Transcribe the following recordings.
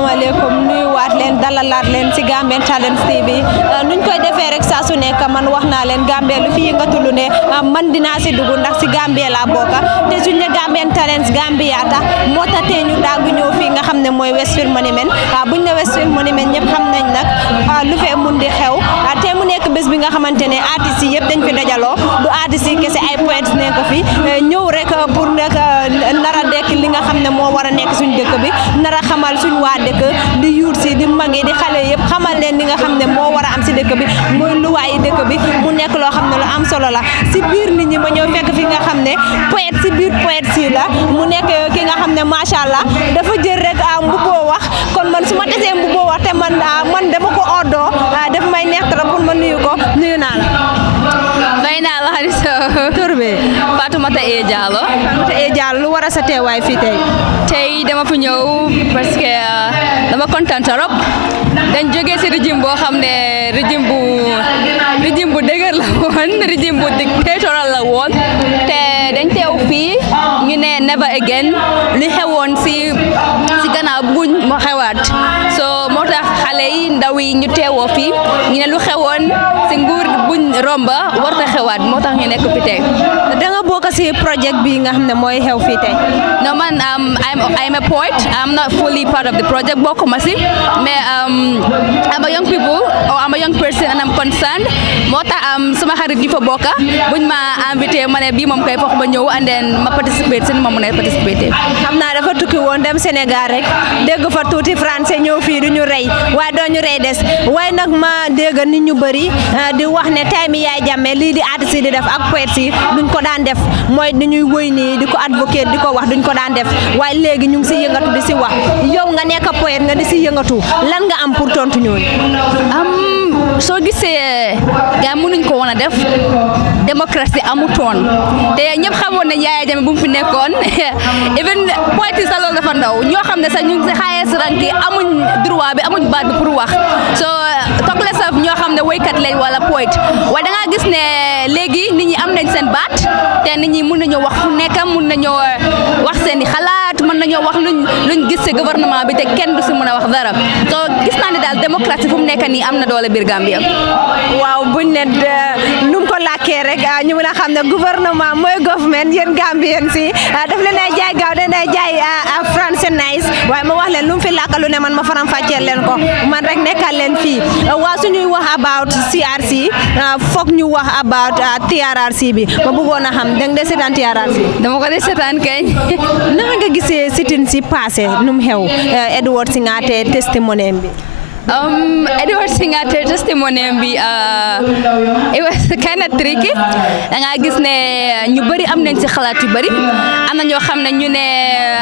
asalaamaaleykum nuyuwaat leen dalalaat leen ci Gambian Talents TV nuñ koy defee rek saa su nekk man wax naa leen Gambie lu fi yëngatu lu ne man dinaa si dugg ndax si Gambie laa bokk te suñ ne Gambian Talents Gambia tax moo tax tey ñu daagu ñëw fii nga xam ne mooy Westfield Monument buñ ne Westfield Monument ñëpp xam nañ nag lu fee mun di xew te mu nekk bés bi nga xamante ne artistes yi yëpp dañ fi dajaloo du artistes yi kese ay poètes nekk fi ñëw rek pour nag nara dekk li nga xam ne moo war a nekk suñ dëkk bi nara xamal suñ waa dëkk di yuut si di magi di xale yëpp xamal leen li nga xam ne moo war a am si dëkk bi mooy luwaayi dëkk bi mu nekk loo xam ne lu am solo la si biir nit ñi ma ñëw fekk fi nga xam ne poète si biir poète si la mu nekk ki nga xam ne macha allah dafa jël rek mbubboo wax kon man su ma desee mbubboo wax te man dama ko oddoo daf may neex trop pour ma nuyu ko nuyu naa la. fay naa la xarit tur bi Fatoumata E Diallo. Fatoumata E Diallo lu war a sa teewaay fii tey. tey dama fi ñëw parce que dama kontaan trop dañ jógee si régime boo xam ne régime bu dëgër la woon régime bu dictatorial la woon te dañ teew fii ñu ne never again li xewoon si gannaaw buñ mo xewaat so moo tax xale yi ndaw yi ñu teewoo fii ñu ne lu xewoon si nguur buñ romba warta xewaat moo tax ñu nekk fi tey. da nga bokk si projet bi nga xam ne mooy xew fii tey. no man I'm a poet. I'm not fully part of the project bokkuma si mais I'm a young people or I'm a young person and I'm concerned moo tax sama xarit yi fa bokka buñ ma invité ma ne bii moom kay foog ma ñëw and then ma participer si ma mën a participer. xam naa dafa tukki woon dem Sénégal rek dégg fa tuuti français ñëw fii du ñu rey waaye doo ñu rey des waaye nag ma dégg nit ñu bëri di wax ne tay mi yaay jàmme lii di artiste yi di def ak poète yi duñ ko daan def mooy dañuy wëy nii di ko advocate di ko wax duñ ko daan def waaye léegi ñu ngi si yëngatu di si wax yow nga nekk poète nga di si yëngatu lan nga am pour tontu ñooñu. soo gisee gaa mënuñ ko woon a def démocratie amutoon te ñëpp xamoon nañ Yaya Jammeh bu mu fi nekkoon even poète sa loolu dafa ndaw ñoo xam ne sax ñu ngi si highest rank yi amuñ droit bi amuñ baat bi pour wax so talk less of ñoo xam ne woykat lañ wala poète waaye da ngaa gis ne léegi nit ñi am nañ seen baat te nit ñi mën nañoo wax fu nekk mën nañoo wax seen i xalaat mën nañoo wax luñ gis si gouvernement bi te kenn du si mën a wax dara so gis naa ne daal démocratie fu mu nekk nii am na doole biir Gambia. waaw buñ ne nu mu ko làkkee rek ñu mën a xam ne gouvernement mooy government yéen Gambien si daf leen ay jaay gaaw dañ ay jaay français nice waaye ma wax leen lu mu fi làkkalu ne man ma faram fàcceel leen ko man rek nekkal leen fii waaw suñuy wax about CRC foog ñu wax about TRRC bi ma bëggoon a xam danga dee seetaan TRRC. dama ko dee seetaan kañ. naka nga gisee sitin si passé nu mu xew Edward Singate testimony bi. Edward Singate testimony bi it was kind of tricky da nga gis ne ñu bëri am nañ ci xalaat yu bëri am na ñoo xam ne ñu ne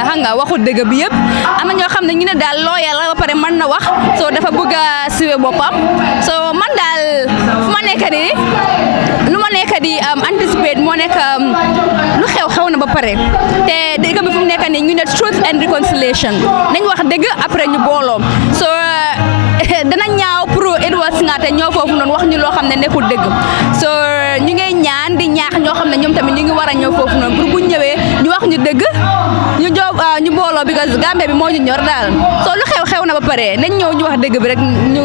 xam nga waxu dëgg bi yëpp am na ñoo xam ne ñu ne daal looyal la ba pare mën na wax soo dafa bëgg a siwe boppam so man daal fu ma nekk nii lu ma nekk di anticipate moo nekk lu xew na ba pare te dëgg bi fu mu nekk nii ñu ne truth and reconciliation nañ wax dëgg après ñu booloo so dana ñaaw pour Edward Singate ñoo foofu noonu wax ñu loo xam ne nekkul dëgg so ñu ngay ñaan di ñaax ñoo xam ne ñoom tamit ñu ngi war a ñëw foofu noonu pour bu ñëwee ñu wax ñu dëgg ñu booloo because Gambie bi moo ñu ñor daal so lu xew na ba pare nañ ñëw ñu wax dëgg bi rek ñu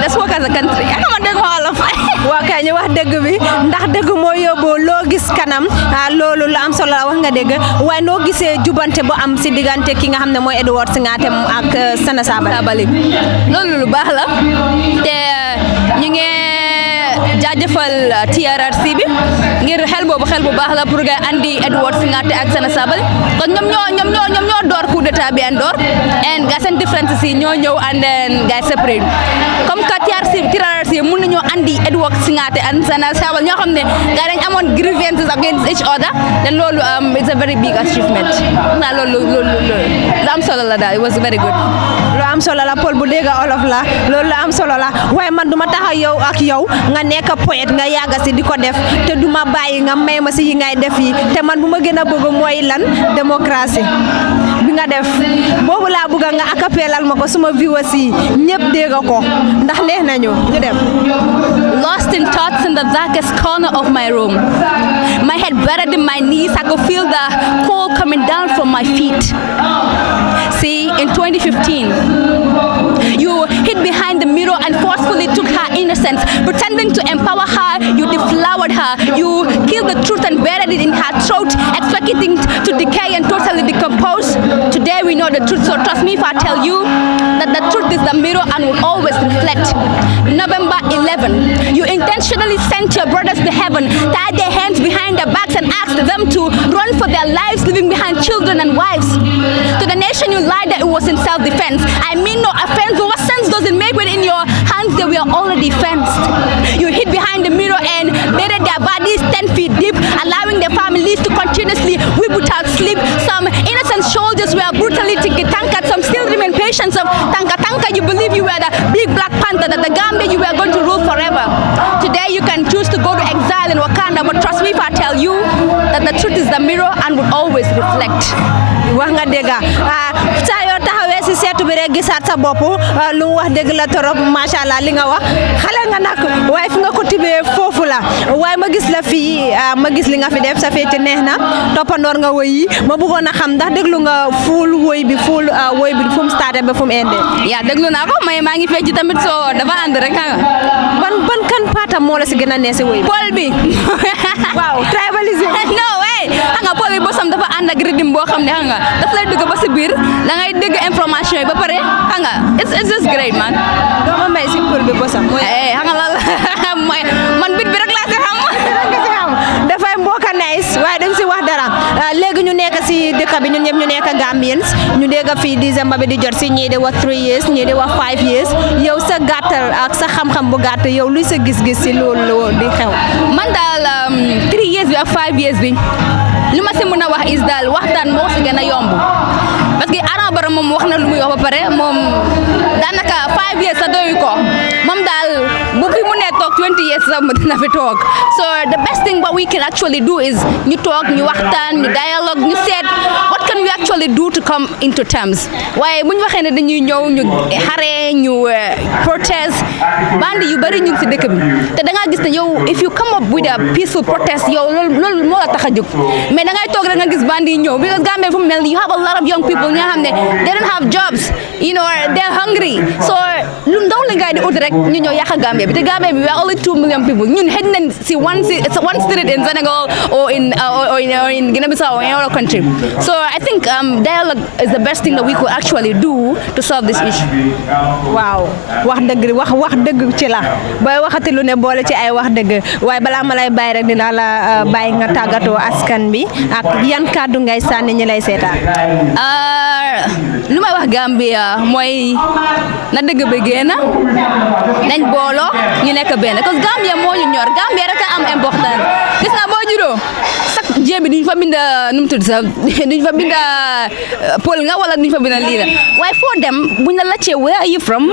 des work as a country yaakaar ma dégg wolof waa kay ñu wax dëgg bi ndax dëgg moo yóbbu loo gis kanam loolu lu am solo la wax nga dëgg waaye noo gisee jubante bu am si diggante ki nga xam ne mooy Edward Singate ak Sana Sabally loolu lu baax la te ñu ngi jaajëfal TRRC bi ngir xel bu baax la pour nga andi Edward Singate ak Sana Sabally kon ñoom ñoo door coup d'état bi and door and ga seen différence yi ñoo ñëw and then ga separate comme que TRRC mun nañoo andi Edward Singate and Sana Sabally ñoo xam ne ga dañ amoon grievances against each other then loolu it's a very big achievement na loolu lu am solo la daal it was very good. lu am solo la Paul bu dégg olof la loolu lu am solo la waaye man duma tax yow ak yow nga nekk poète nga yàgga si di ko def te duma bàyyi nga may ma si yi ngay def yi te man bu ma gën a bëgg mooy lan démocratie bi nga def boobu laa bëgg nga acapellal ma ko suma viewers yi ñëpp dégg ko ndax neex nañu ñu dem. Lost in thoughts in the darkest corner of my room, my head buried in my knees. I could feel the cold coming down from my feet. See, in 2015 innocence, pretending to empower her. You deflowered her. You killed the truth and buried it in her throat, expecting to decay and totally decompose. Today we know the truth, so trust me if I tell you that the truth is the mirror and will always reflect. November 11, you intentionally sent your brothers to heaven, tied their hands behind their backs and asked them to run for their lives, leaving behind children and wives. To the nation you lied that it was in self-defense. I mean no offense, but what sense does it make when in your hands they were already fenced? You hid behind the mirror and buried their bodies 10 feet deep, allowing their families to continuously weep without sleep. Some innocent soldiers were brutally tankered, some still remain patients of tanka. You believe you were the big Black Panther, that the Gambia you were going to rule forever. Today you can choose to go to exile in Wakanda, but trust me if I tell you that the truth is the mirror and will always reflect. wax nga dégg saa yoo taxawee si seetu bi rek gisaat sa bopp lu wax dëgg la torop macha allah li nga wax xale nga nag waaye fi nga ko tibee foofu la waaye ma gis la fii ma gis li nga fi def sa feeti neex na toppandoor nga woy yi ma bëggoon a xam ndax déglu nga fuul woy bi fu mu starté ba fu mu endee. yaa déglu naa ko maa ngi fecc tamit soo dafa ànd rek xam nga. ban kan paatam moo la si gën a neex si woy bi. Paul bi. waaw tribalism. no way xam nga Paul bi bosam dafa ànd ak rythme boo xam ne xam nga daf lay dugg ba si biir da ngay dégg information yi ba pare xam nga it's just great man. doo ma may si Paul bi bosam. xam nga mooy man bit bi rek laa si xam. dafay mbokk nice waaye dañ si wax dara léegi ñu nekk si dëkk bi ñun ñëpp ñu nekk Gambians ñu dégg fii décembre bi di jot si ñii di wax 3 years ñii di wax 5 years yow sa gàttal ak sa xam-xam bu gàtt yow luy sa gis-gis si loolu di xew. man daal 3 years bi ak 5 years bi lu ma si mën a wax is daal waxtaan moo si gën a yomb parce que Adama Barrow moom wax na lu muy wax ba pare moom daanaka 5 years sa doyu ko moom daal bu fi mu nee toog 20 years sax dina fi toog so the best thing what we can actually do is ñu toog ñu waxtaan ñu dialogue ñu seet what can we actually do to come into terms waaye bu ñu waxee ne dañuy ñëw ñu xare ñu protest bandi yu bari ñu ngi si dëkk bi te da ngaa gis ne yow if you come up with a peaceful protest yow loolu moo la tax a jóg mais da ngay toog rek nga gis bandi yi ñëw because Gambia fu mu mel ni you have a lot of young people ñoo xam ne they don't have jobs you know they're hungry so lu ndaw la ngay di ut rek ñu ñëw yàq Gambia bi te Gambia bi we are only 2 million people ñun xëj nañ si one street in Senegal or in Guinea-Bissau or in other country so I think dialogue is the best thing that we could actually do to solve this issue. waaw wax dëgg wax dëgg ci la booy waxati lu ne boole ci ay wax dëgg waaye balaa ma lay bàyyi rek dinaa la bàyyi nga tàggatoo askan bi ak yan kàddu ngay sànni ñi lay seetaan. lu may wax Gambia mooy na dëgg ba génn nañ booloo ñu nekk benn parce que Gambia moo ñu ñor Gambia rek a am importance gis nga boo juddoo sax jéem duñ fa bind nu mu tudd sax duñ fa bind Pël nga wala duñ fa bind lii la waaye foo dem buñ la laajtee where are you from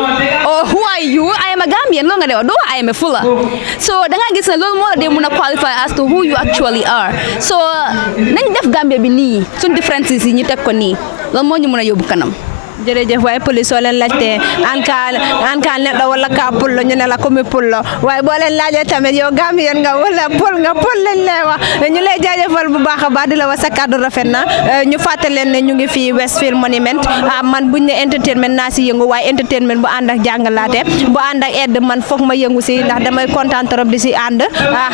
or who are you I am a Gambian loolu nga de wax doo I am a Fula so da nga gis ne loolu moo la dee mun a qualify as to who you actually are so nañ def Gambia bi nii suñ differences yi ñu teg ko nii loolu moo ñu mën a yóbbu kanam. jërëjëf waaye police soo leen laajtee an ka neɗɗo walla ka pullo ñu ne la comme pullo waaye boo leen laajee tamit yow Gambien nga wala pol lañ lay wax ñu lay jaajëfal bu baax a baax di la wax sa kàddu rafet na ñu fàttali leen ne ñu ngi fii Westfield Monument man buñ ne entertainment naa si yëngu waaye entertainment bu ànd ak jàngalaate bu ànd ak aide man foog ma yëngu si ndax damay kontaan trop di si ànd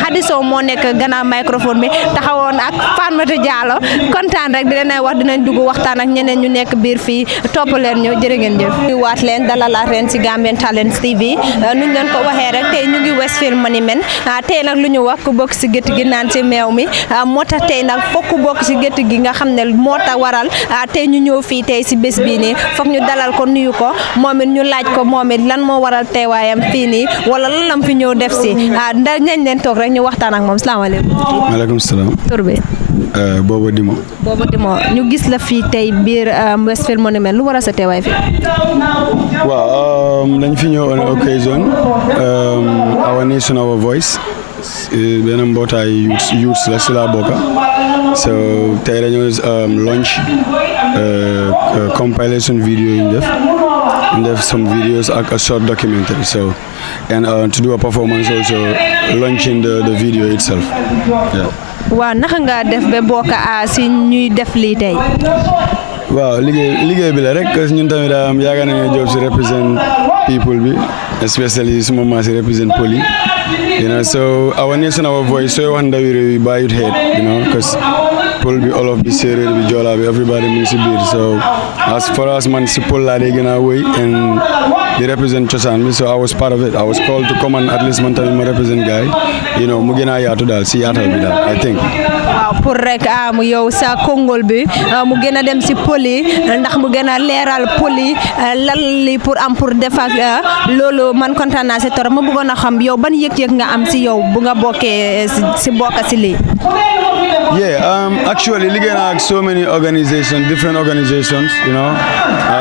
Hadi Sow moo nekk gannaaw microphone bi taxawoon ak Fatmata Diallo kontaan rek di leen wax dinañ dugg waxtaan ak ñeneen ñu nekk biir fii topp leen ñëw jërë ngeen jëf ñu waat leen dalalaat leen ci Gambian Talents TV nuñ leen ko waxee rek tey ñu ngi Westfield Monument tey nag lu ñu wax ku bokk ci gétt gi naan ci meew mi moo tax tey nag foog ku bokk ci gétt gi nga xam ne moo tax waral tey ñu ñëw fii tey ci bés bii nii foog ñu dalal ko nuyu ko moom it ñu laaj ko moom it lan moo waral teewaayam fii nii wala lan lam fi ñëw def ci ndax nañ leen toog rek ñu waxtaan ak moom salaamaaleykum. maaleykum salaam. tur bi. Booba Dimo. Booba Dimo ñu gis la fii tey biir Westfield Monument lu waral sa teewaay fii. waaw dañ fi ñëw on occasion our nation our voice benn mbootaay youths la si la bokka so tey dañoo launch compilation video yi ñu def some videos ak a short documentary so and to do a performance also launching the video itself yeah. waaw naka nga def ba bokk si ñuy def lii tey. waaw liggéey bi la rek parce que ñun tamit yaaga nañu job si represent people bi especially suma ma si represent poli so our nation our voice so wax ndawi réew yi bàyyut head because Pol bi olof bi séeréer bi joola bi everybody mu ngi si biir so as far as man si Pol laa dee gën a wéy and di represent cosaan bi so I was part of it I was called to come and at least man tamit ma represent guy mu gën a yaatu daal si yaatal bi daal I think waaw pour rek yow sa Kongol bi mu gën a dem si Pol yi ndax mu gën a leeral Pol yi lan li pour def ak loolu man kontaan naa si torop ma bëggoon a xam yow ban yëg-yëg nga am si yow bu nga bokkee si bokk si lii. Actually liggéey naa ak so many organizations different organizations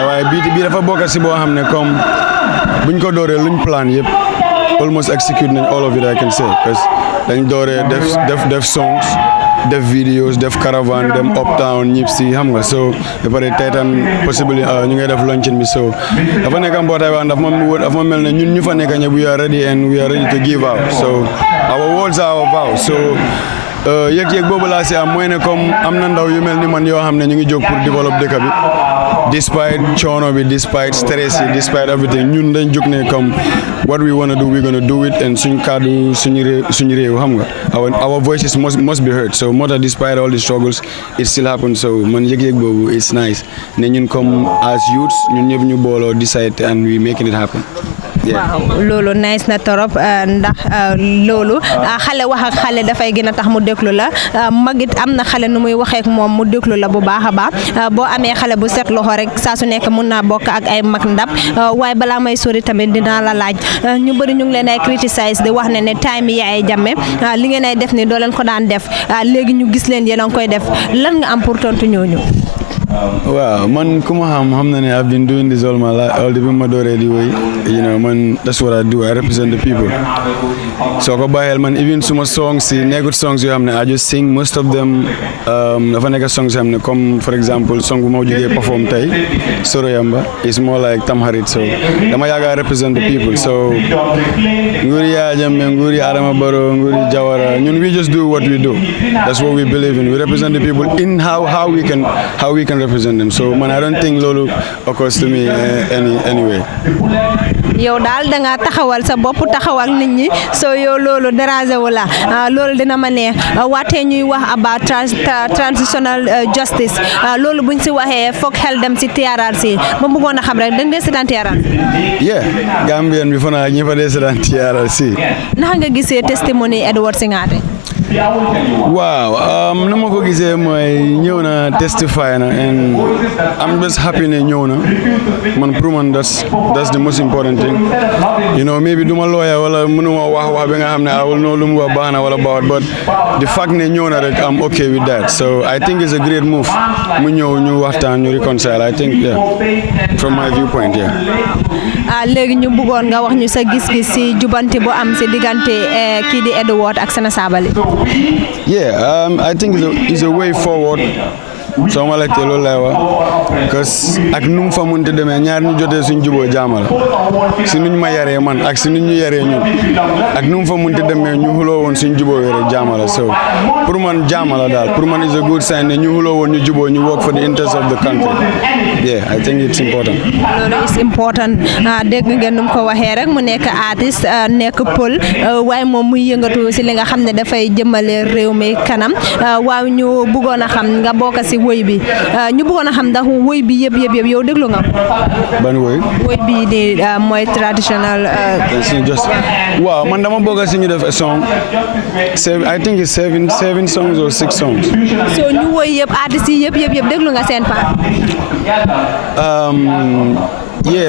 waaye bii dafa bokk si boo xam ne comme buñ ko dooree luñ plan yëpp almost execute nañ all of it I can say parce que dañ dooree def songs def videos def caravane dem uptown ñib si xam nga so ba pare tey tam possibly ñu ngay def luncheon bi so dafa nekk mbootaay wax dafa mel ne ñun ñu fa nekk ñëpp we are ready and we are ready to give out so our words are our vows so yëg-yëg boobu laa si am mooy ne comme am na ndaw yu mel ni man yoo xam ne ñu ngi jóg pour développer dëkk bi despite coono bi despite stress yi despite everything ñun dañ jóg ne comme what we want to do we gonna do it and suñ kàddu suñu réew xam nga our voices must be heard so moo tax despite all the struggles it still happens so man yëg-yëg boobu it's nice ne ñun comme as youths ñun ñëpp ñu booloo decide and we making it happen. waaw loolu nice na torop ndax loolu xale wax ak xale dafay gën a tax mu déglu la magit am na xale nu muy waxee ak moom mu déglu la bu baax a baax boo amee xale bu set loxo rek saa su nekk mun naa bokk ak ay mag ndab waaye balaa may sori tamit dinaa la laaj ñu bëri ñu ngi leen ay criticize di wax ne time yi Yaya Jammeh li ngeen ay def ni doo leen ko daan def léegi ñu gis leen yéen a ngi koy def lan nga am pour tontu ñooñu. waaw man ku ma xam na ne I've been doing this all my life all the bi ma dooree di wéy man that's what I do I represent the people soo ko bàyyeel man even suma songs yi nekkut songs yoo xam ne I just sing most of them dafa nekk songs yoo xam ne comme for example song bu ma jógee perform tey Soro Yamba is more like Tamharit so dama yaaga represent the people so nguuri Yaya Jammeh nguuri Adama Barrow nguuri Jawara ñun we just do what we do that's what we believe in we represent the people in how we can represent them so man I don't think loolu occurs to me anyway. yow daal da nga taxawal sa bopp taxawal nit ñi so yow loolu déranger wu la loolu dina ma neex waatee ñuy wax about transitional justice loolu buñ si waxee foog xel dem si TRRC ma bëggoon a xam rek dañ dee seetaan TRRC. Gambian bi fanaa ñi fa dee seetaan TRRC. naka nga gisee testimony Edward Singate. waaw na ma ko gisee mooy ñëw na testify na and I'm just happy ne ñëw na man pour man that's the most important thing maybe duma lawyer wala mënuma wax bi nga xam ne awul no lu mu wax baax na wala baaxut but the fact ne ñëw na rek I'm okay with that so I think it's a great move mu ñëw ñu waxtaan ñu reconcile I think from my viewpoint léegi ñu bëggoon nga wax ñu sa gis-gis si jubanti bu am si diggante kii di Edward ak Sana Sabally. I think it's a way forward soo ma laajtee loolu lay wax parce que ak nu mu fa mënti demee ñaar ñu jotee suñ juboo jaama la si nuñ ma yaree man ak si nuñ ñu yaree ñun ak nu mu fa mënti demee ñu xuloo woon suñ juboo rek jaama la so pour man jaama la daal pour man is a good sign ne ñu xuloo woon ñu juboo ñu work for the interest of the country I think it's important. loolu is important dégg ngeen nu mu ko waxee rek mu nekk artiste nekk pël waaye moom muy yëngatu si li nga xam ne dafay jëmale réew mi kanam waaw ñu bëggoon a xam nga bokk si woy bi ñu bëggoon a xam ndax woy bi yëpp yow déglu nga ban woy bi di mooy traditional waaw man dama bëgg si ñu def a song I think it's seven songs or 6 songs so ñu woy yëpp artistes yi yëpp déglu nga seen part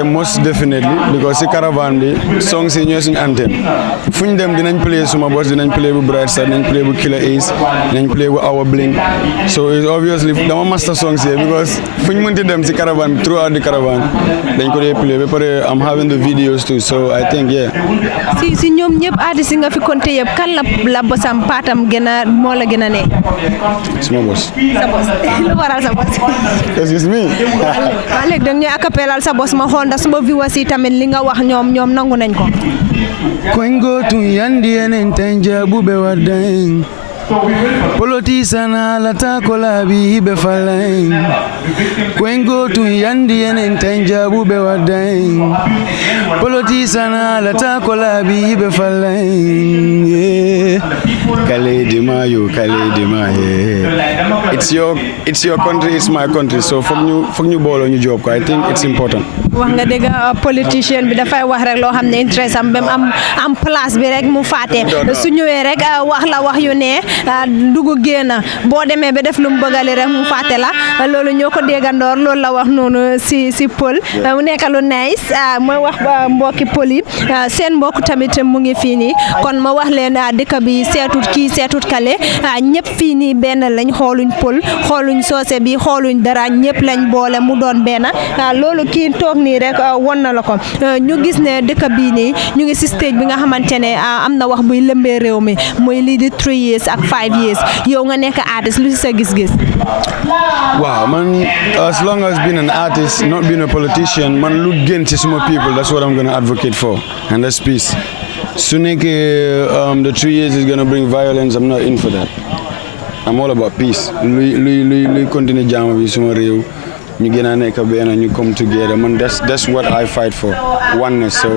most definitely because si caravane bi songs yi ñooy suñu anthem fu ñu dem dinañ play suma boss dinañ play bu Bright Star dinañ play bu Killer Ace dinañ play bu Our Blink so it's obviously dama master songs yi because fu ñu mënti dem si caravane bi throughout the caravane dañ ko dee play ba pare I'm having the videos too so I think si ñoom ñëpp artistes yi nga fi compté yëpp kan la bosam paatam moo la gën a ne suma boss sa boss lu waral sa boss excuse me waa léegi da nga acapellal sa boss ma xool ndax suma viewers yi tamit li nga wax ñoom nangu nañ ko Kwengo tu yandi enen tenja bube wadeng Politician alata kolabi hibe falain. Kwengo tu yandi enen tanja bube wadain. Politician alata kolabi hibe falain. Kale di mayo. It's your country, it's my country. So fok ñu bolo ñu job ko. I think it's important. wax nga dégg politicien bi dafay wax rek loo xam ne intérêt am ba am place bi rek mu fàtte su ñëwee rek wax la wax yu ne dugg génn boo demee ba def lu mu bëggali rek mu fàtte la loolu ñoo ko déggandoor loolu la wax noonu si pël mu nekk lu nice mooy wax mbokki pël yi seen mbokk tamit mu ngi fii nii kon ma wax leen dëkk bi seetut kii seetut kale ñëpp fii nii benn lañ xooluñ pël xooluñ soose bi xooluñ dara ñëpp lañ boole mu doon benn loolu kii toog nii rek won na la ko ñu gis ne dëkk bii nii ñu ngi si stage bi nga xamante ne am na wax buy lëmbee réew mi muy lii di 3 years ak 5 years yow nga nekk artiste lu si sa gis-gis. Wow, man, as long as being an artist, not being a politician, man, look gën ci suma people, that's what I'm going to advocate for, and that's peace. Suneke, the 3 years is going to bring violence, I'm not in for that. I'm all about peace. Lui continue jàmm bi suma réew. ñu gën a nekk benn ñu come together man that's what I fight for, oneness. So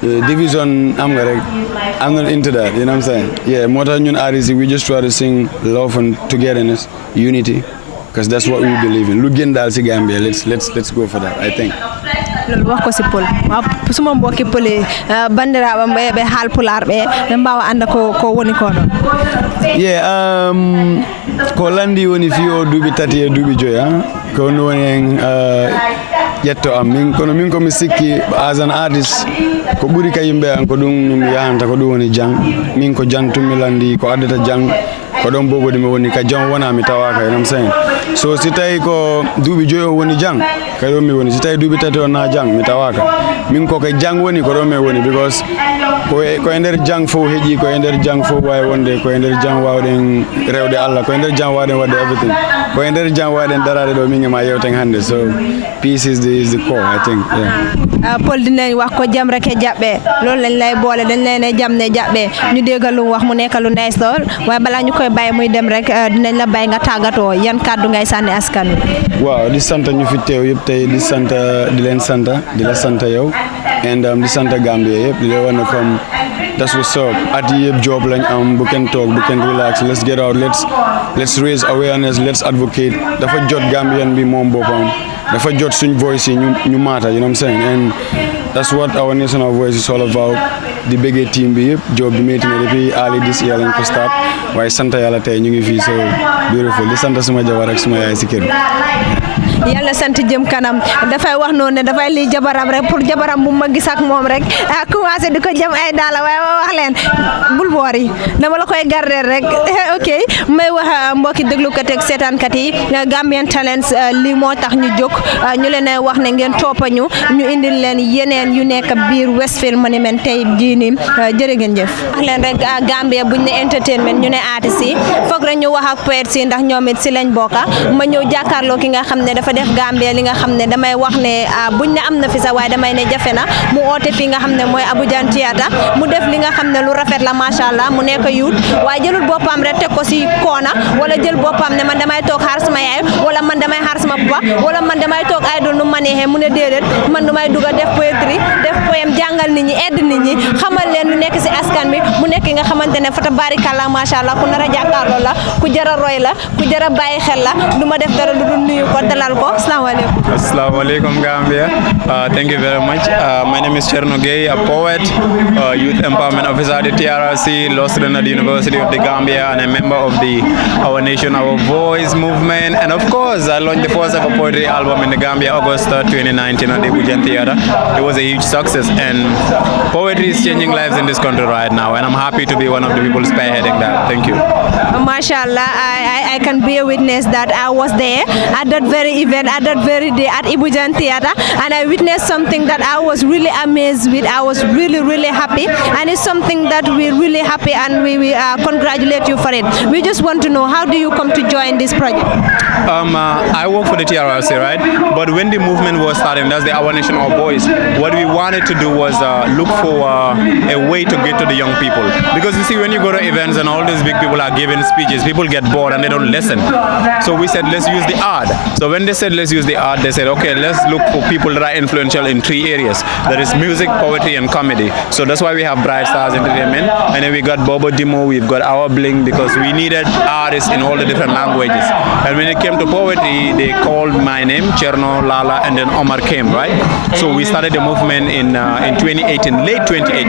division am nga rek, I'm not into that, you know what I'm saying? Yeah, moo tax ñun artists we just try to sing love and togetherness, unity, because that's what we believe in. Lu gën daal si Gambia, let's go for that, I think. loolu wax ko si pël waaw suma mbokki pël bandiraɓe ɓe haal pular ɓe mbawa anda ko woni ko ɗon. Yeah, ko landi woni fiyo duuɓi tati e duuɓi joyi ko no woni en ƴetto am min komi sikki as an artist ko ɓuri ka yimɓe an ko ɗum mi yahanta ko ɗum woni jang min ko jantummi landi ko addata jang ko ɗon bobodi mi woni ka jang wona mi tawaka, you know what I'm saying? So si tawi ko duuɓi joyi o woni jang kaɗon mi woni, si tawi duuɓi tati o na jang mi tawaka min ko kay jang woni ko ɗon mi woni, because ko e nder jang fof heeƴi, ko e nder jang fof wawi wonde, ko e nder jang wawɗen rewde Allah, ko e nder jang wawɗen wadde everything, ko e nder jang wawɗen darade ɗo min e ma yewten hannde. So peace is the core, I think. Paul dinañ wax ko jam rek jaɓɓe loolu lañ lay boole dañ leen ne jam ne jaɓɓe ñu déggal lu wax mu nekk lu nice lool waaye balaa ñu koy bàyyi muy dem rek dinañ la bàyyi nga tàggatoo yan kàddu ngay sànni askan wi. Waaw di sant ñu fi teew yëpp tey di leen sant di la sant yow and di sant Gambia yëpp di la wane comme that's what's up at yi yëpp job lañ am bu kenn toog bu kenn relax, let's get out, let's raise awareness, let's advocate. Dafa jot Gambian bi moom boppam, dafa jot suñ voice yi ñu maata, you know what I'm saying? And that's what our national voice is all about. Di bëggee team bi yëpp job bi métti na depuis early this year lañ ko start waaye sant yàlla tey ñu ngi fii so beautiful. Di sant suma jabar ak suma yaay si kër yàlla sant jëm kanam dafay wax noonu ne dafay lii jabaram rek pour jabaram bu ma gis ak moom rek commencé di ko jëm ay daala waaye ma wax leen bul boor yi dama la koy garder rek ok may wax mbokki déglukat ak seetaankat yi Gambian Talents lii moo tax ñu jóg ñu leen wax ne ngeen toppañu ñu indil leen yeneen yu nekk biir Westfield Monument tey jii nii jërë ngeen jëf wax leen rek Gambia buñ ne entertainment ñu ne artistes yi foog rek ñu wax ak poètes yi ndax ñoom it si lañ bokka ma ñëw jàkkaarloo ki nga xam ne dafa def Gambia li nga xam ne damay wax ne buñ ne am na fi sax waaye damay ne jafe na mu oote fi nga xam ne mooy Abuja Theatre mu def li nga xam ne lu rafet la macha allah mu nekk youth waaye jëlul boppam rek teg ko si koona wala jël boppam ne man damay toog xaar sama yaay wala man damay xaar sama papa wala man damay toog idol nu ma neexee mu ne déedéet man dumay duga def poétrie def poème jàngal nit ñi aide nit ñi xamal leen lu nekk si askan bi mu nekk nga xamante ne fata barikalla macha allah ku nar a jàkkaarloo la ku jara roy la ku jara bàyyi xel la du ma def dara lu dul nuyu ko dalal ko. Assalamu alaikum Gambia. Thank you very much. My name is Cherno Gay, a poet, youth empowerment officer at the TRRC, law student at the University of the Gambia, and a member of the Our Nation, Our Voice movement. And of course, I launched the first ever poetry album in the Gambia, August 2019 at the Abuja Theatre. It was a huge success, and poetry is changing lives in this country right now, and I'm happy to be one of the people spearheading that. Thank you. Mashallah, I can be a witness that I was there at that very event. event at that very day at Ibujan Theatre, and I witnessed something that I was really amazed with. I was really, really happy, and it's something that we're really happy, and we congratulate you for it. We just want to know, how do you come to join this project? I work for the TRRC, right? But when the movement was starting, that's the Our Nation, Our Voice, what we wanted to do was look for a way to get to the young people. Because you see, when you go to events and all these big people are giving speeches, people get bored and they don't listen. So we said, let's use the art. So when they said, let's use the art, they said, okay, let's look for people that are influential in 3 areas. That is music, poetry, and comedy. So that's why we have Bright Stars Entertainment. And then we got Bobo Dimo, we've got Our Bling, because we needed artists in all the different languages. And when it came to poetry, they called my name, Cherno, Lala, and then Omar came, right? So we started the movement in 2018, late 2018.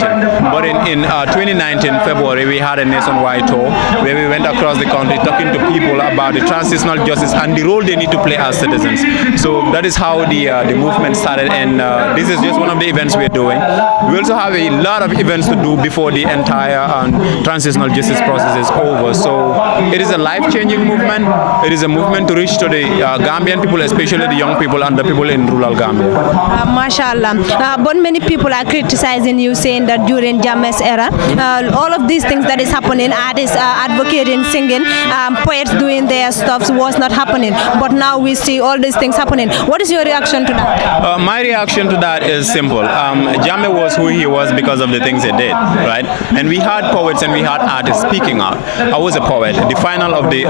But in 2019, February, we had a nationwide tour where we went across the country talking to people about the transitional justice and the role they need to play as citizens. So that is how the movement started, and this is just one of the events we're doing. We also have a lot of events to do before the entire transitional justice process is over. So it is a life-changing movement. It is a movement to reach to the Gambian people, especially the young people and the people in rural Gambia. Mashallah. But many people are criticizing you, saying that during Jammeh's era, all of these things that is happening, artists advocating, singing, poets doing their stuff was not happening. But now we see all these things happening. What is your reaction to that? My reaction to that is simple. Jammeh was who he was because of the things he did, right? And we had poets and we had artists speaking out. I was a poet. The final of the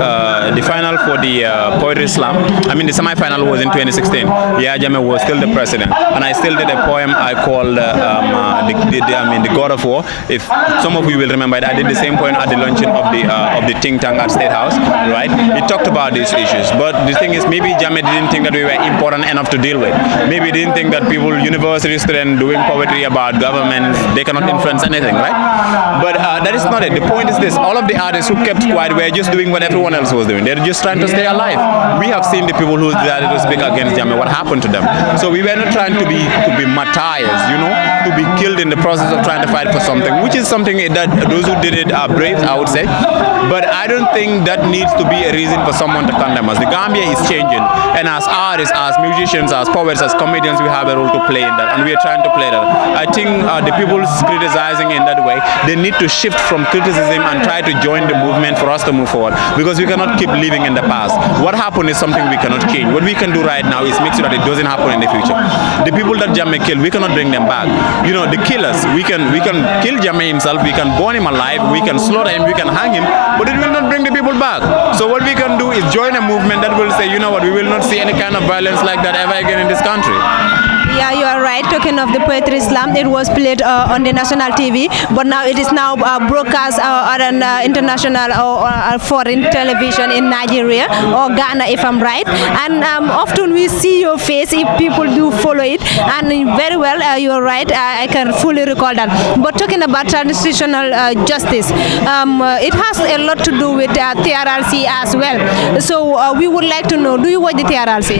final for the Poetry Slam, I mean the semi-final was in 2016. Yeah, Jammeh was still the president, and I still did a poem I called the God of War. If some of you will remember it, I did the same poem at the luncheon of the think tank at State House, right? It talked about these issues, but the thing is, maybe Jammeh didn't think that we were important enough to deal with. Maybe he didn't think that people, university students doing poetry about government, they cannot influence anything, right? But that is not it. The point is this: all of the artists who kept quiet were just doing what everyone else was doing. They're just trying to stay alive. We have seen the people who decided to speak against Jammeh, what happened to them. So we were not trying to be martyrs, you know, to be killed in the process of trying to fight for something, which is something that those who did it are brave, I would say. But I don't think that needs to be a reason for someone to condemn us. The Gambia is changing, and as artists, as musicians, as poets, as comedians, we have a role to play in that, and we are trying to play that. I think the people criticizing in that way, they need to shift from criticism and try to join the movement for us to move forward, because we cannot keep living in the past. What happened is something we cannot change. What we can do right now is make sure that it doesn't happen in the future. The people that Jammeh killed, we cannot bring them back. You know, the killers, we can kill Jammeh himself, we can burn him alive, we can slaughter him, we can hang him, but it will not bring the people back. So what we can do is join a movement that will say, you know what, we will not see any kind of violence like that ever again in this country. Yeah, you are right. Talking of the Poetry Slam, it was played on the national TV, but now it is now broadcast on an international or foreign television in Nigeria or Ghana, if I'm right. And often we see your face if people do follow it, and very well, you are right. I can fully recall that. But talking about transitional justice, it has a lot to do with TRRC as well. So we would like to know, do you watch the TRRC?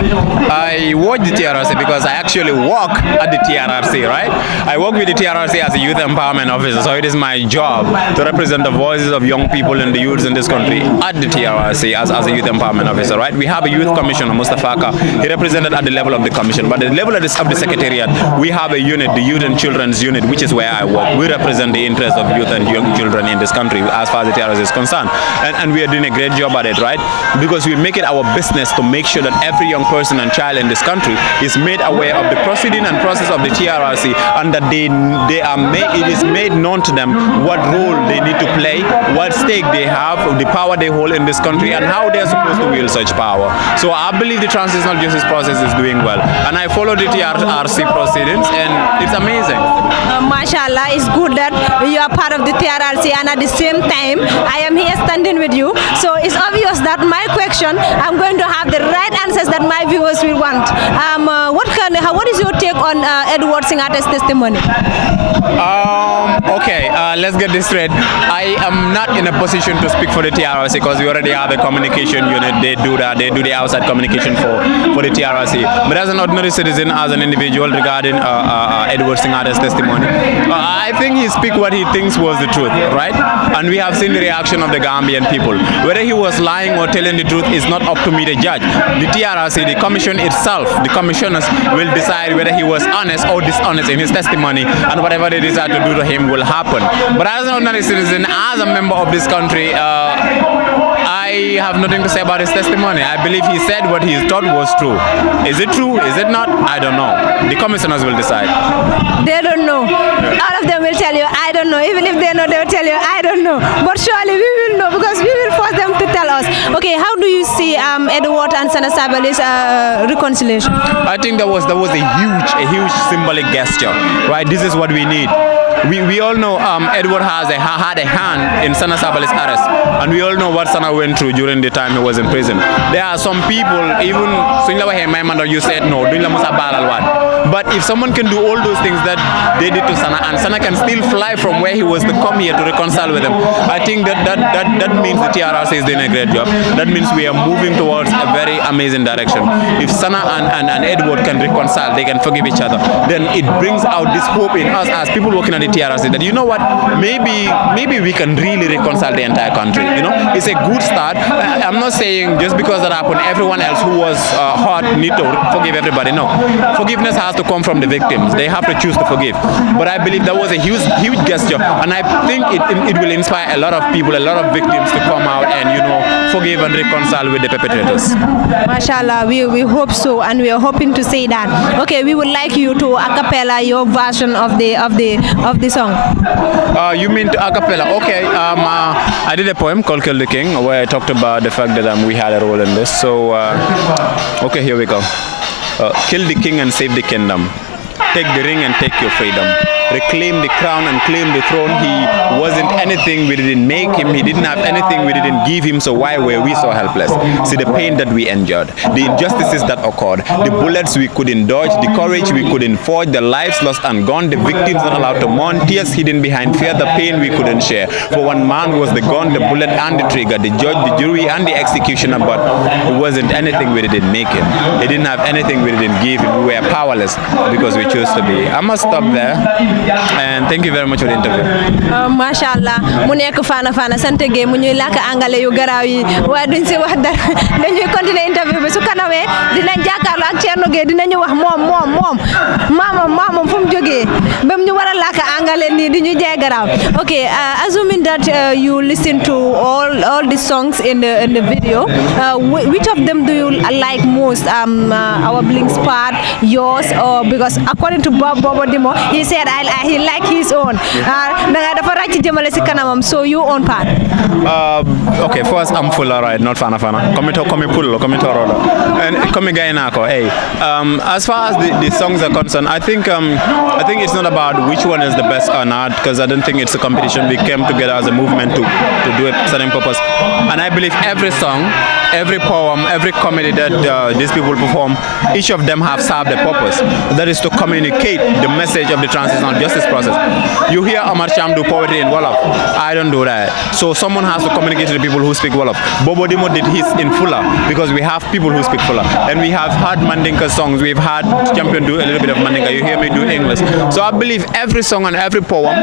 I watch the TRRC because I actually work at the TRRC, right? I work with the TRRC as a youth empowerment officer, so it is my job to represent the voices of young people and the youths in this country at the TRRC as a youth empowerment officer, right? We have a youth commissioner, Mustafa Ka. He represented at the level of the commission, but at the level of the secretariat, we have a unit, the youth and children's unit, which is where I work. We represent the interests of youth and young children in this country as far as the TRRC is concerned. And we are doing a great job at it, right? Because we make it our business to make sure that every young person and child in this country is made aware of the proceeding and process of the TRRC, and that it is made known to them what role they need to play, what stake they have, the power they hold in this country, and how they are supposed to wield such power. So I believe the transitional justice process is doing well, and I follow the TRRC proceedings, and it's amazing. Mashallah, it's good that you are part of the TRRC, and at the same time, I am here standing with you. So it's obvious that my question, I'm going to have the right answers that my viewers will want. What is your take on Edward Singate's testimony? Okay, let's get this straight. I am not in a position to speak for the TRRC because we already have a communication unit. They do that. They do the outside communication for the TRRC. But as an ordinary citizen, as an individual regarding Edward Singate's testimony, I think he speak what he thinks was the truth, right? And we have seen the reaction of the Gambian people. Whether he was lying or telling the truth is not up to me to judge. The TRRC, the commission itself, the commissioners will decide whether he was honest or dishonest in his testimony, and whatever they decide to do to him will happen. But as an ordinary citizen, as a member of this country, I have nothing to say about his testimony. I believe he said what he thought was true. Is it true? Is it not? I don't know. The commissioners will decide. They don't know. All of them will tell you, I don't know. Even if they know, they will tell you, I don't know. But surely we will know because we will force them to tell us. Okay, how do you see Edward and Sana Sabali's reconciliation? I think that was a huge symbolic gesture, right? This is what we need. We all know Edward had a hand in Sana Sabali's arrest, and we all know what Sana went through during the time he was in prison. There are some people, even you said no, but if someone can do all those things that they did to Sana, and Sana can still fly from where he was to come here to reconcile with them, I think that means the TRRC is doing a great job. That means we are moving towards a very amazing direction. If Sana and Edward can reconcile, they can forgive each other, then it brings out this hope in us as people working on the TRRC that, you know what, maybe we can really reconcile the entire country. You know, it's a good start. I'm not saying just because that happened, everyone else who was hurt need to forgive everybody. No, forgiveness has to come from the victims. They have to choose to forgive. But I believe that was a huge gesture, and I think it will inspire a lot of people, a lot of victims to come out and, you know, forgive and reconcile with the perpetrators. Mashallah, we hope so, and we are hoping to say that. Okay, we would like you to a cappella your version of the song. You mean to a cappella? Okay. I did a poem called "Kill the King" where I talked about the fact that we had a role in this. So, okay, here we go. Kill the king and save the kingdom. Take the ring and take your freedom. Reclaim the crown and claim the throne. He wasn't anything, we didn't make him. He didn't have anything, we didn't give him. So why were we so helpless? See the pain that we endured, the injustices that occurred, the bullets we couldn't dodge, the courage we couldn't forge, the lives lost and gone, the victims not allowed to mourn, tears hidden behind fear, the pain we couldn't share. For one man was the gun, the bullet and the trigger, the judge, the jury and the executioner, but it wasn't anything, we didn't make him. He didn't have anything, we didn't give him. We were powerless because we chose to be. I must stop there. And thank you very much for the interview. Mashallah, mu nek fana sante ge mu ñuy lak anglais yu graw yi wa duñ ci wax dara dañuy continuer interview bi su kanawé dinañ jakarlo ak Thierno Gueye dinañu wax mom mamam fu mu joggé bam ñu wara lak anglais ni di ñu jé graw. Okay, assuming that you listen to all the songs in the video, which of them do you like most? Our Blink's part, yours, or because according to Bobo Dimo, he said he like his own. So you own part. Okay, first I'm full alright, not fana. Come pull, come and come gainako. Hey, as far as the songs are concerned, I think it's not about which one is the best or not, because I don't think it's a competition. We came together as a movement to do a certain purpose, and I believe every song, every poem, every comedy that these people perform, each of them have served a purpose. That is to communicate the message of the transitional justice process. You hear Omar Cham do poetry in Wolof. I don't do that. So someone has to communicate to the people who speak Wolof. Bobo Dimo did his in Fula because we have people who speak Fula. And we have had Mandinka songs. We've had Champion do a little bit of Mandinka. You hear me do English. So I believe every song and every poem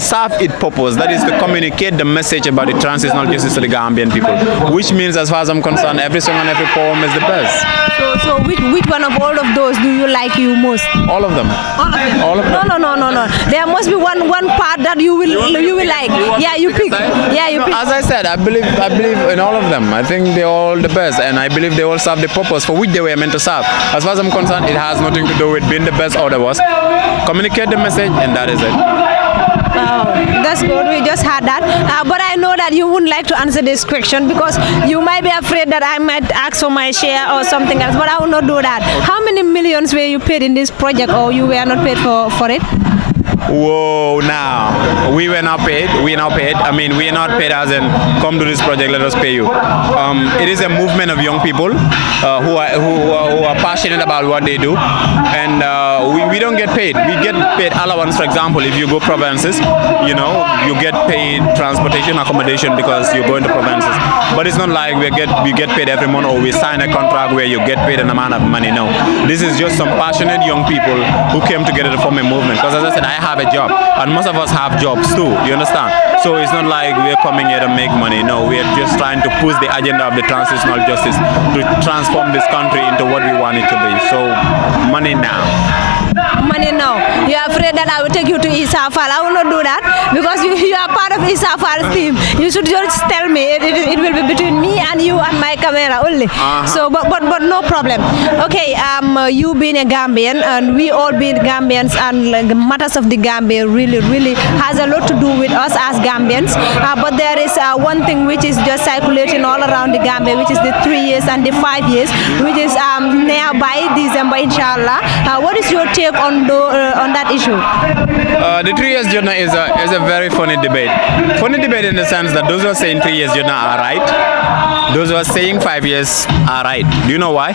serve its purpose. That is to communicate the message about the transitional justice to the Gambian people. Which means, as far as I'm concerned, every song and every poem is the best. So which one of all of those do you like you most? All of them. All of them. No. There must be one part that you will like. You pick. As I said, I believe in all of them. I think they're all the best, and I believe they all serve the purpose for which they were meant to serve. As far as I'm concerned, it has nothing to do with being the best or the worst. Communicate the message, and that is it. Wow, that's good. We just had that. But I know that you wouldn't like to answer this question because you might be afraid that I might ask for my share or something else, but I will not do that. How many millions were you paid in this project, or you were not paid for it? Whoa, now we were not paid. We are not paid. I mean, we are not paid as in come to this project, let us pay you. It is a movement of young people who are passionate about what they do, and we don't get paid. We get paid allowance. For example, if you go provinces, you know, you get paid transportation, accommodation because you're going to provinces. But it's not like we get paid every month or we sign a contract where you get paid an amount of money. No, this is just some passionate young people who came together to form a movement. Because as I said, I have a job, and most of us have jobs too. You understand? So it's not like we're coming here to make money. No, we're just trying to push the agenda of the transitional justice to transform this country into what we want it to be. So money now. Money now. You're afraid that I will take you to Isafal. I will not do that because you are part of Isafal's team. You should just tell me. It will be between me and you and my camera only. So, but no problem. Okay, you being a Gambian and we all being Gambians, and like, the matters of the Gambia really has a lot to do with us as Gambians. But there is one thing which is just circulating all around the Gambia, which is the 3 years and the 5 years, which is nearby December, inshallah. What is your take on that issue? The 3 years Jodna is a very funny debate. Funny debate in the sense that those who are saying 3 years Jodna are right. Those who are saying 5 years are right. Do you know why?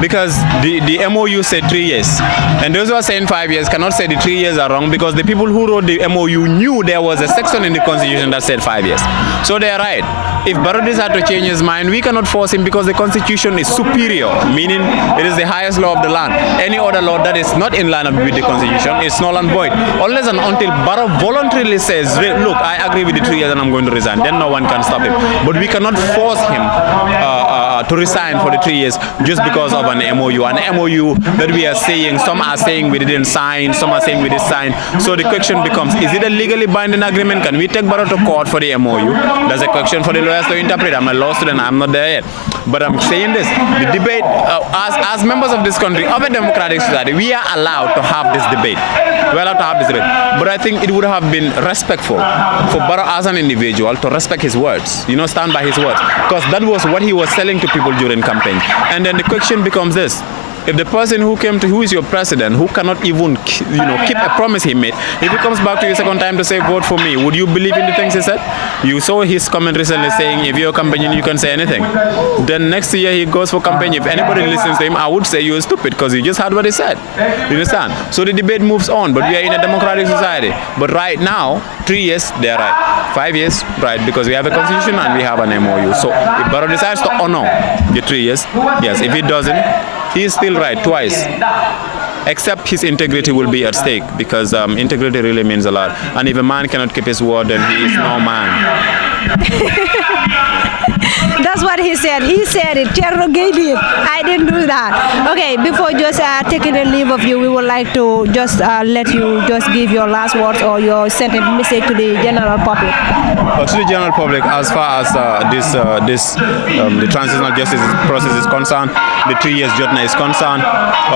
Because the MOU said 3 years. And those who are saying 5 years cannot say the 3 years are wrong because the people who wrote the MOU knew there was a section in the Constitution that said 5 years. So they are right. If Barodis had to change his mind, we cannot force him because the Constitution is superior, meaning it is the highest law of the land. Any other law that is not in line with the Constitution is null and void. Unless and until Barrow voluntarily says, look, I agree with the 3 years and I'm going to resign, then no one can stop him. But we cannot force him to resign for the 3 years just because of an MOU. An MOU that we are saying, some are saying we didn't sign, some are saying we did sign. So the question becomes, is it a legally binding agreement? Can we take Barrow to court for the MOU? That's a question for the lawyers to interpret. I'm a law student, I'm not there yet. But I'm saying this, the debate, as members of this country, of a democratic society, we are allowed to have this debate. We're allowed to have this debate. But I think it would have been respectful for Barrow as an individual to respect his words, you know, stand by his words. Because that was what he was selling to people during campaign. And then the question becomes this. If the person who is your president, who cannot even, you know, keep a promise he made, if he comes back to you a second time to say vote for me, would you believe in the things he said? You saw his comment recently saying if you're campaigning you can say anything. Then next year he goes for campaign. If anybody listens to him, I would say you're stupid because you just heard what he said. You understand? So the debate moves on, but we are in a democratic society. But right now, 3 years, they're right. 5 years, right, because we have a constitution and we have an MOU. So if Barrow decides to honor the 3 years, yes. If he doesn't, he is still right twice. Except his integrity will be at stake because integrity really means a lot. And if a man cannot keep his word, then he is no man. That's what he said. He said it. Cherno Gay did. I didn't do that. Okay, before just taking a leave of you, we would like to just let you just give your last words or your sentence message to the general public. To the general public, as far as the transitional justice process is concerned, the 3 years Jotna is concerned,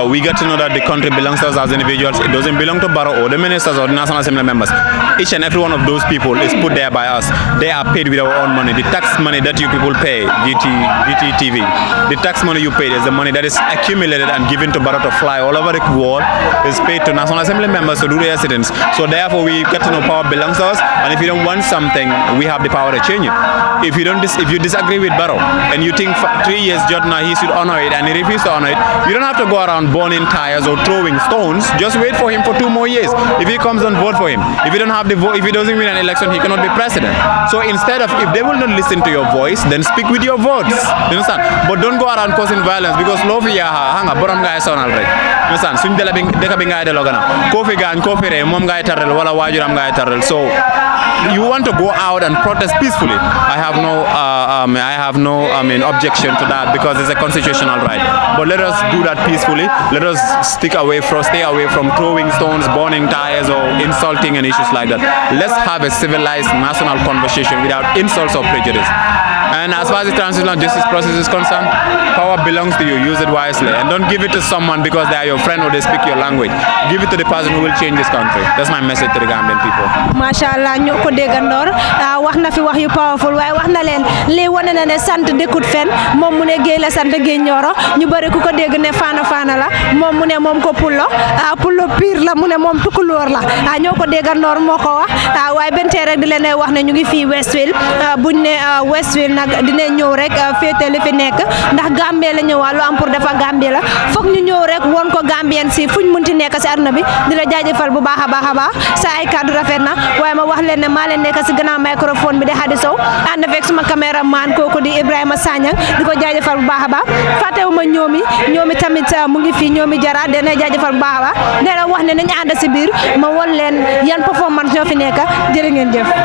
we get to know that the country belongs to us as individuals. It doesn't belong to Barrow or the ministers or the National Assembly members. Each and every one of those people is put there by us. They are paid with our own money. The tax money that you people pay, GTTV, the tax money you pay is the money that is accumulated and given to Barrow to fly all over the world, is paid to National Assembly members to do their sittings. So therefore we get to know power belongs to us, and if you don't want something, we have the power to change it. If you disagree with Barrow and you think 3 years Jotna he should honor it and he refuses to honor it, you don't have to go around burning tires or throwing stones. Just wait for him for 2 more years. If he comes, don't vote for him. If you don't have the vote, if he doesn't win an election, he cannot be president. So instead of, if they will not listen to your voice, then speak with your votes. You understand? But don't go around causing violence because love ya hanga borom ngay sonal rek. You understand? Suñ deka bi ngay delo gana. Ko fi gañ ko fi re mom ngay taral wala wajuram ngay taral. So you want to go out and protest peacefully. I have no objection to that because it's a constitutional right. But let us do that peacefully. Let us stay away from throwing stones, burning tires, or insulting and issues like that. Let's have a civilized national conversation without insults or prejudice. And as far as the transitional justice process is concerned, power belongs belongs to you, use it wisely, and don't give it to someone because they are your friend or they speak your language. Give it to the person who will change this country. That's my message to the Gambian people. Mashallah ñoo ko déggandoor wax na fi wax yu powerful waaye wax na leen lii wane na ne sant dëkkut fen moom mu ne géey la sant géey ñooro ñu bëri ku ko dégg ne faana la moom mu ne moom ko pullo pire la mu ne moom tukulóor la ñoo ko déggandoor moo ko wax waaye bentee rek di leen wax ne ñu ngi fii Westfield buñ ne Westfield nag dina ñëw rek féete li fi nekk ndax Gambie la ñëwaa lu am pour dafa Gambie la foog ñu ñëw rek woon ko Gambien si fuñ munti nekk si aduna bi di la jaajëfal bu baax a baax sa ay kàddu rafet na waaye ma wax leen ne maa leen nekk si gannaaw microphone bi di Hadi Sow ànd fekk suma caméraman kooku di Ibrahima Sagnang di ko jaajëfal bu baax a baax fàttewuma ñoomi tamit mu ngi fii ñoomi jara dana jaajëfal bu baax a baax dana wax ne nañu ànd si biir ma won leen yan performance ñoo fi nekk jërë ngeen jëf